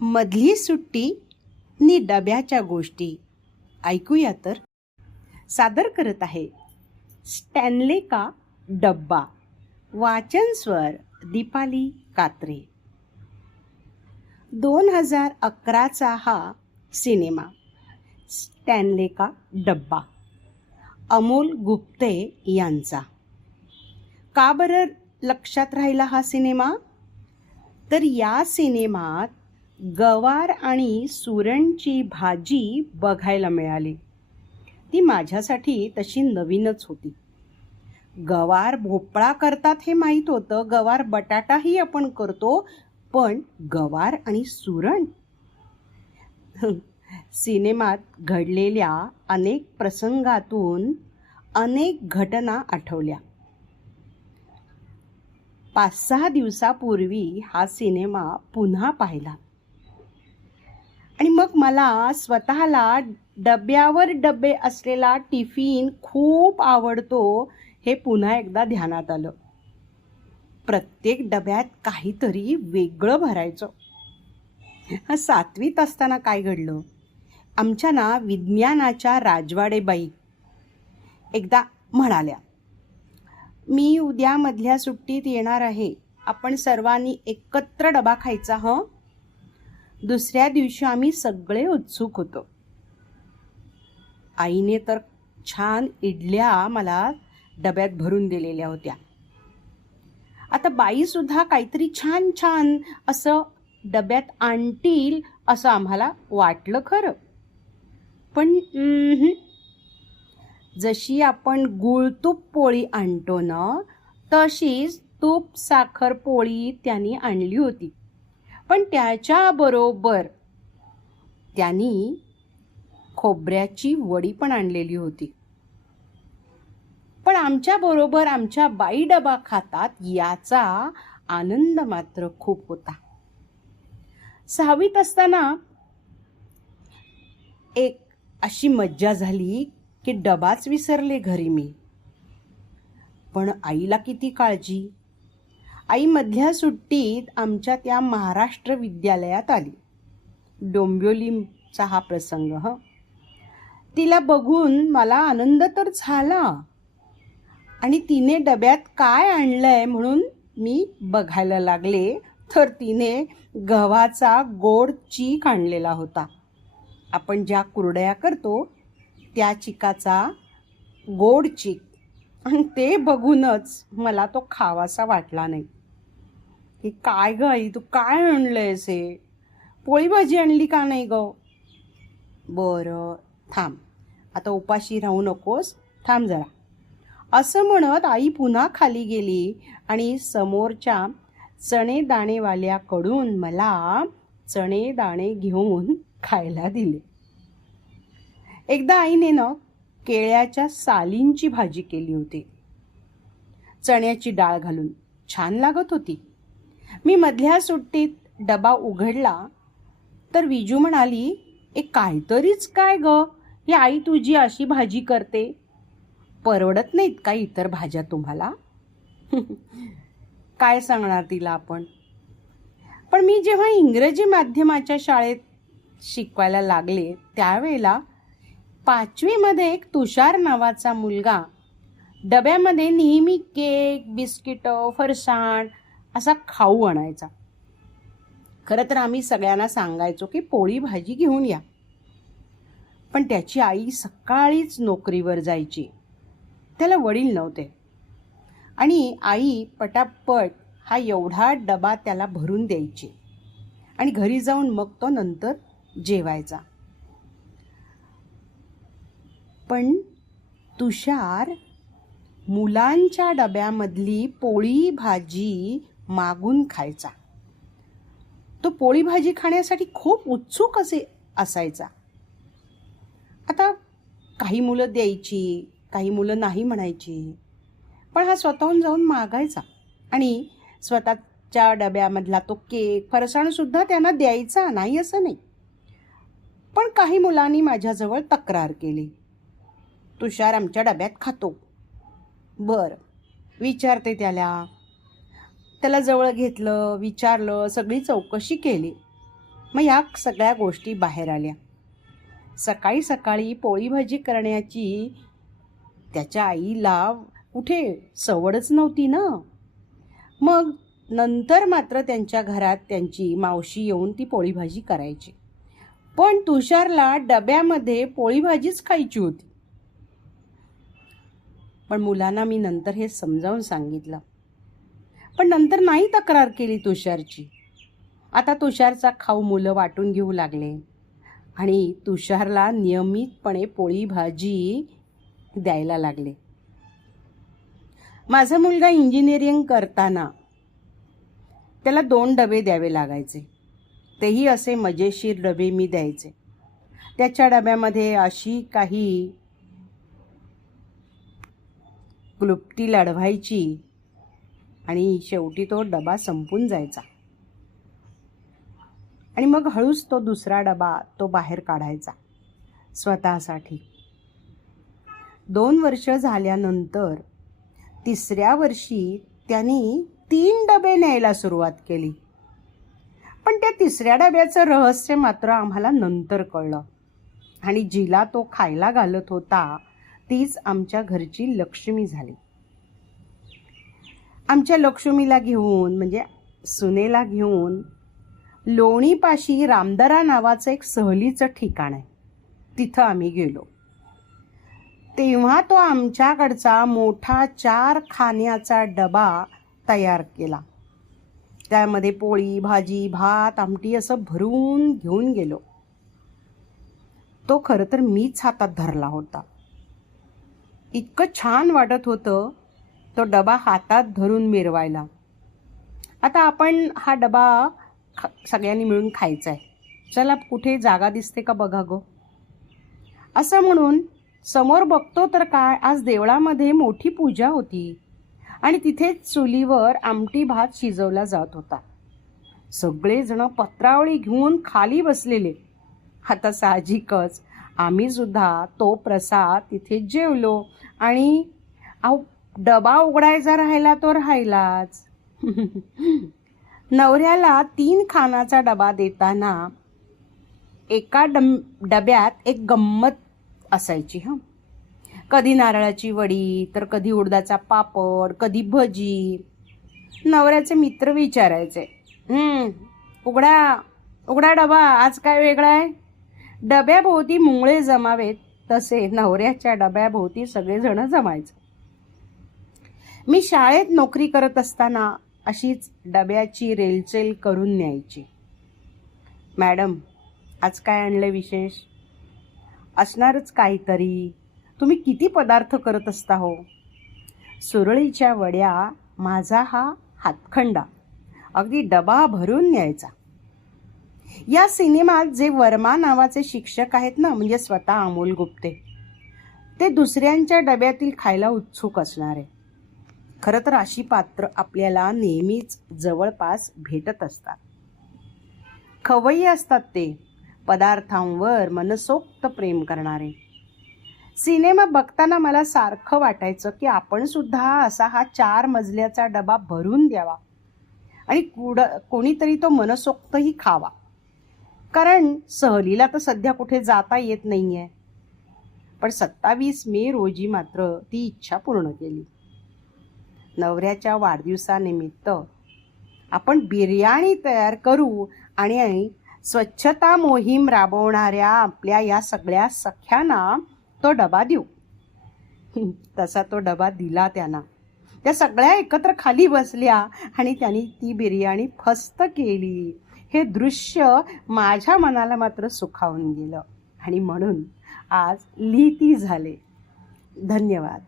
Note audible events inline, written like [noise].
मधली सुट्टी नि डब्याच्या गोष्टी. ऐकूया तर. सादर करत आहे स्टॅनले का डब्बा. वाचन स्वर दीपाली कात्रे. दोन हजार अकराचा हा सिनेमा. स्टॅनले का डब्बा. अमोल गुप्ते यांचा. का बरं लक्षात राहिला हा सिनेमा? तर या सिनेमात गवार आणि सुरणची भाजी बघायला मिळाली. ती माझ्यासाठी तशी नवीनच होती. गवार भोपळा करतात हे माहीत होतं. गवार बटाटाही आपण करतो पण गवार आणि सुरण सिनेमात घडलेल्या अनेक प्रसंगातून अनेक घटना आठवल्या. पाच सहा दिवसापूर्वी हा सिनेमा पुन्हा पाहिला. आणि मग मला स्वतःला डब्यावर डबे असलेला टिफिन खूप आवडतो हे पुन्हा एकदा ध्यानात आलं. प्रत्येक डब्यात काहीतरी वेगळं भरायचं. सातवीत असताना काय घडलं? आमच्या ना विज्ञानाच्या राजवाडेबाई एकदा म्हणाल्या मी उद्या मधल्या सुट्टीत येणार आहे. आपण सर्वांनी एकत्र डबा खायचा हं? दुसऱ्या दिवशी आम्ही सगळे उत्सुक होतो. आईने तर छान इडल्या मला डब्यात भरून दिलेल्या होत्या. आता बाईसुद्धा काहीतरी छान छान असं डब्यात आणतील असं आम्हाला वाटलं खरं. पण जशी आपण गुळतूप पोळी आणतो ना तशीच तूप साखर पोळी त्यांनी आणली होती. पण त्याच्याबरोबर त्यांनी खोबऱ्याची वडी पण आणलेली होती. पण आमच्याबरोबर आमच्या बाई डबा खातात याचा आनंद मात्र खूप होता. सहावीत असताना एक अशी मज्जा झाली की डबाच विसरले घरी मी. पण आईला किती काळजी? आई मधल्या सुट्टीत आमच्या त्या महाराष्ट्र विद्यालयात आली. डोंबिवलीचा हा प्रसंग ह. तिला बघून मला आनंद तर झाला. आणि तिने डब्यात काय आणलंय म्हणून मी बघायला लागले तर तिने गव्हाचा गोड चीक आणलेला होता. आपण ज्या कुरड्या करतो त्या चिकाचा गोड चीक. आणि ते बघूनच मला तो खावासा वाटला नाही. की काय ग आई तू काय आणलंयस हे? पोळी भाजी आणली का नाही ग? बरं थांब. आता उपाशी राहू नकोस. थांब जरा. असं म्हणत आई पुन्हा खाली गेली आणि समोरच्या चणे दाणेवाल्याकडून मला चणे दाणे घेऊन खायला दिले. एकदा आईने ना केळ्याच्या सालींची भाजी केली होती. चण्याची डाळ घालून छान लागत होती. मी मधल्या सुट्टीत डबा उघडला तर विजू म्हणाली ए काहीतरीच काय ग? ही आई तुझी अशी भाजी करते. परवडत नाहीत का इतर भाज्या तुम्हाला? [laughs] काय सांगणार तिला आपण? पण मी जेव्हा इंग्रजी माध्यमाच्या शाळेत शिकवायला लागले त्यावेळेला पाचवीमध्ये एक तुषार नावाचा मुलगा. डब्यामध्ये नेहमी केक बिस्किटं फरसाण असा खाऊ आणायचा. खरं तर आम्ही सगळ्यांना सांगायचो की पोळी भाजी घेऊन या. पण त्याची आई सकाळीच नोकरीवर जायची. त्याला वडील नव्हते. आणि आई पटापट हा एवढा डबा त्याला भरून द्यायची. आणि घरी जाऊन मग तो नंतर जेवायचा. पण तुषार मुलांच्या डब्यामधली पोळी भाजी मागून खायचा. तो पोळी भाजी खाण्यासाठी खूप उत्सुक असे असायचा. आता काही मुलं द्यायची काही मुलं नाही म्हणायची पण हा स्वतःहून जाऊन मागायचा आणि स्वतःच्या डब्यामधला तो केक फरसाणसुद्धा त्यांना द्यायचा नाही असं नाही. पण काही मुलांनी माझ्याजवळ तक्रार केली. तुषार आमच्या डब्यात खातो. बरं. विचारते त्याला. त्याला जवळ घेतलं विचारलं सगळी चौकशी केली. मग या सगळ्या गोष्टी बाहेर आल्या. सकाळी सकाळी पोळी भाजी करण्याची त्याच्या आईला कुठे सवडच नव्हती ना? मग नंतर मात्र त्यांच्या घरात त्यांची मावशी येऊन ती पोळी भाजी करायची. पण तुषारला डब्यामध्ये पोळी भाजीच खायची होती. पण मुलांना मी नंतर हे समजावून सांगितलं. पण नंतर नाही तक्रार केली तुषारची. आता तुषारचा खाऊ मुलं वाटून घेऊ लागले. आणि तुषारला नियमितपणे पोळी भाजी द्यायला लागले. माझा मुलगा इंजिनिअरिंग करताना त्याला दोन डबे द्यावे लागायचे. तेही असे मजेशीर डबे मी द्यायचे. त्याच्या डब्यामध्ये अशी काही क्लुप्ती लढवायची. आणि शेवटी तो डबा संपून जायचा. आणि मग हळूच तो दुसरा डबा तो बाहेर काढायचा स्वतःसाठी. दोन वर्ष झाल्यानंतर तिसऱ्या वर्षी त्यांनी तीन डबे न्यायला सुरुवात केली. पण त्या तिसऱ्या डब्याचं रहस्य मात्र आम्हाला नंतर कळलं. आणि जिला तो खायला घालत होता तीच आमच्या घरची लक्ष्मी झाली. आमच्या लक्ष्मीला घेऊन म्हणजे सुनेला घेऊन लोणीपाशी रामदरा नावाचं एक सहलीचं ठिकाण आहे. तिथं आम्ही गेलो. तेव्हा तो आमच्याकडचा मोठा चार खाण्याचा डबा तयार केला. त्यामध्ये पोळी भाजी भात आमटी असं भरून घेऊन गेलो. तो खरं तर मीच हातात धरला होता. इतकं छान वाटत होतं तो डबा हातात धरून मिरवायला. आता आपण हा डबा खा सगळ्यांनी मिळून खायचा आहे चला कुठे जागा दिसते का बघा गो. असं म्हणून समोर बघतो तर काय आज देवळामध्ये मोठी पूजा होती आणि तिथेच चुलीवर आमटी भात शिजवला जात होता. सगळेजण पत्रावळी घेऊन खाली बसलेले. आता साहजिकच आम्ही सुद्धा तो प्रसाद तिथे जेवलो. आणि अहो डबा उघडायचा राहिला तो राहिलाच. [laughs] नवऱ्याला तीन खानाचा डबा देताना एका डम डब्यात एक गंमत असायची हं. कधी नारळाची वडी तर कधी उडदाचा पापड कधी भजी. नवऱ्याचे मित्र विचारायचे उघडा उघडा डबा आज काय वेगळा आहे? डब्याभोवती मुंगळे जमावेत तसे नवऱ्याच्या डब्याभोवती सगळेजण जमायचे. मी शाळेत नोकरी करत असताना अशीच डब्याची रेलचेल करून न्यायची. मॅडम आज काय आणलं विशेष? असणारच काहीतरी. तुम्ही किती पदार्थ करत असता हो? सुरळीच्या वड्या माझा हा हातखंडा. अगदी डबा भरून न्यायचा. या सिनेमात जे वर्मा नावाचे शिक्षक आहेत ना म्हणजे स्वतः अमोल गुप्ते ते दुसऱ्यांच्या डब्यातील खायला उत्सुक असणार. आहे खरं तर अशी पात्र आपल्याला नेहमीच जवळपास भेटत असतात. खवय्ये असतात ते पदार्थांवर मनसोक्त प्रेम करणारे. सिनेमा बघताना मला सारखं वाटायचं की आपण सुद्धा असा हा चार मजल्याचा डबा भरून द्यावा आणि कुड कोणीतरी तो मनसोक्तही खावा. कारण सहलीला तर सध्या कुठे जाता येत नाही आहे पण सत्तावीस मे रोजी मात्र ती इच्छा पूर्ण केली. नवऱ्याच्या वाढदिवसानिमित्त आपण बिर्याणी तयार करू आणि स्वच्छता मोहीम राबवणाऱ्या आपल्या या सगळ्या सख्यांना तो डबा देऊ. तसा तो डबा दिला त्यांना. त्या सगळ्या एकत्र खाली बसल्या आणि त्यांनी ती बिर्याणी फस्त केली. हे दृश्य माझ्या मनाला मात्र सुखावून गेलं. आणि म्हणून आज लिहिती झाले. धन्यवाद.